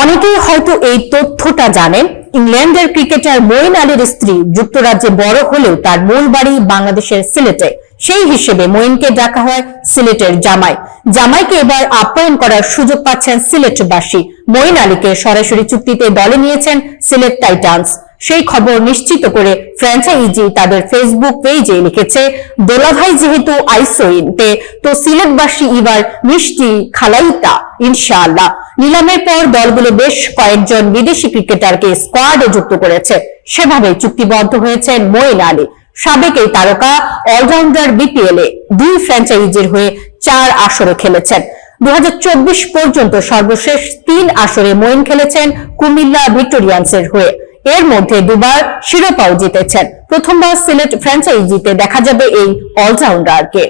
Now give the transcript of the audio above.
অনেকেই হয়তো এই তথ্যটা জানেন, ইংল্যান্ডের ক্রিকেটার মঈন আলীর স্ত্রী যুক্তরাজ্যে বড় হলেও তার মূল বাড়ি বাংলাদেশের সিলেটে। সেই হিসেবে মঈনকে ডাকা হয় সিলেটের জামাই। জামাইকে এবার আপ্যায়ন করার সুযোগ পাচ্ছেন সিলেটবাসী। মঈন আলীকে সরাসরি চুক্তিতে দলে নিয়েছেন সিলেট টাইটান্স। সেই খবর নিশ্চিত করে ফ্র্যাঞ্চাইজি তাদের ফেসবুক পেজে লিখেছে, দোলাভাই যেহেতু আইসোইনতে, তো সিলেটবাসী এবার মিষ্টি খালাইতা ইনশাআল্লাহ। নিলামের পর দলগুলো বেশ কয়েকজন বিদেশি ক্রিকেটারকে স্কোয়াডে যুক্ত করেছে। সেভাবে চুক্তিবদ্ধ হয়েছেন মঈন আলী। সাবেক এই তারকা অলরাউন্ডার বিপিএল এ 2 ফ্র্যাঞ্চাইজির হয়ে 4 আসরে খেলেছেন। 2024 পর্যন্ত সর্বশেষ 3 আসরে মঈন খেলেছেন কুমিল্লা ভিক্টোরিয়ান্সের হয়ে। এর মধ্যে 2 বার শিরোপাও জিতেছেন। প্রথমবার সিলেট ফ্র্যাঞ্চাইজিতে দেখা যাবে এই অলরাউন্ডারকে।